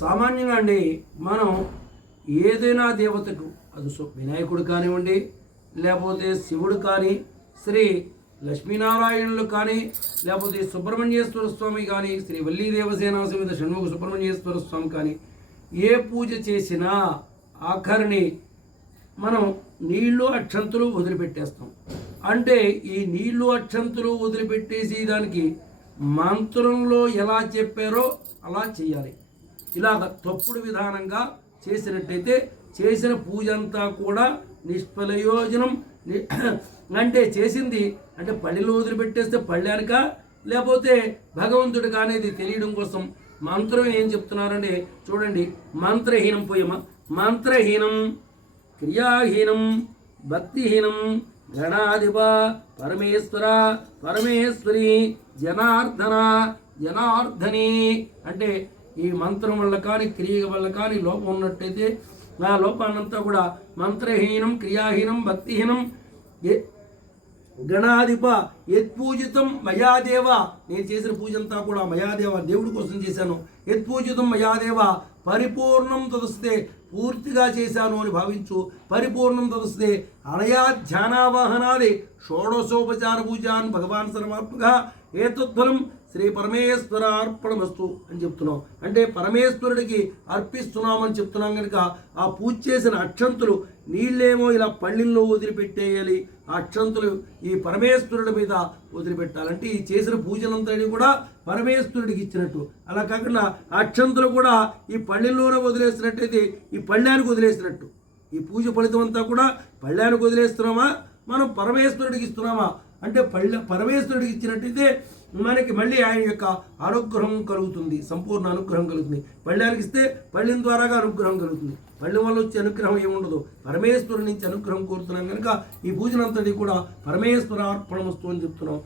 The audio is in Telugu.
సామాన్యంగా అండి మనం ఏదైనా దేవతకు అది వినాయకుడు కానివ్వండి, లేకపోతే శివుడు కానీ, శ్రీ లక్ష్మీనారాయణులు కానీ, లేకపోతే సుబ్రహ్మణ్యేశ్వర స్వామి కానీ, శ్రీ వల్లీ దేవసేన సమేత షణ్ముఖ సుబ్రహ్మణ్యేశ్వర స్వామి కానీ ఏ పూజ చేసినా ఆఖరిని మనం నీళ్లు అక్షంతులు వదిలిపెట్టేస్తాం. అంటే ఈ నీళ్లు అక్షంతులు వదిలిపెట్టేసి దానికి మంత్రంలో ఎలా చెప్పారో అలా చేయాలి. ఇలాగ తప్పుడు విధానంగా చేసినట్టయితే చేసిన పూజ అంతా కూడా నిష్ఫలయోజనం. అంటే చేసింది అంటే పళ్ళిలో వదిలిపెట్టేస్తే పళ్ళానిక లేకపోతే భగవంతుడిగా అనేది తెలియడం కోసం మంత్రం ఏం చెప్తున్నారంటే చూడండి, మంత్రహీనం పోయమ మంత్రహీనం క్రియాహీనం భక్తిహీనం గణాధిప పరమేశ్వర పరమేశ్వరి జనార్దన జనార్దని. అంటే ఈ మంత్రం వల్ల కానీ క్రియ వల్ల కానీ లోపం ఉన్నట్టయితే ఆ లోపాన్నంతా కూడా మంత్రహీనం క్రియాహీనం భక్తిహీనం గణాధిప యత్పూజితం మయాదేవ, నేను చేసిన పూజ అంతా కూడా మయాదేవ దేవుడి కోసం చేశాను. యత్పూజితం మయాదేవ పరిపూర్ణం తదస్తే, పూర్తిగా చేశాను అని భావించు. పరిపూర్ణం తదస్తే అనయా ధ్యానావాహనాది షోడశోపచార పూజాన్ భగవాన్ సర్వాత్మక ఏతద్ఫలం శ్రీ పరమేశ్వరార్పణమస్తు అని చెప్తున్నాం. అంటే పరమేశ్వరుడికి అర్పిస్తున్నామని చెప్తున్నాం కనుక ఆ పూజ చేసిన అక్షంతులు నీళ్ళేమో ఇలా పళ్ళిల్లో వదిలిపెట్టేయాలి, ఆ అక్షంతులు ఈ పరమేశ్వరుడి మీద వదిలిపెట్టాలంటే ఈ చేసిన పూజలంతని కూడా పరమేశ్వరుడికి ఇచ్చినట్టు. అలా కాకుండా అక్షంతులు కూడా ఈ పళ్ళిల్లోనే వదిలేసినట్టయితే ఈ పళ్ళానికి వదిలేసినట్టు. ఈ పూజ ఫలితం అంతా కూడా పళ్ళానికి వదిలేస్తున్నామా మనం పరమేశ్వరుడికి ఇస్తున్నామా అంటే పరమేశ్వరుడికి ఇచ్చినట్టయితే మనకి మళ్ళీ ఆయన యొక్క అనుగ్రహం కలుగుతుంది, సంపూర్ణ అనుగ్రహం కలుగుతుంది. పళ్ళానికి ఇస్తే పళ్ళెం ద్వారాగా అనుగ్రహం కలుగుతుంది. పళ్ళెం వల్ల వచ్చే అనుగ్రహం ఏముండదు, పరమేశ్వరుడి నుంచి అనుగ్రహం కోరుతున్నాం కనుక ఈ పూజనంతటి కూడా పరమేశ్వర అర్పణమస్తు అని చెప్తున్నాం.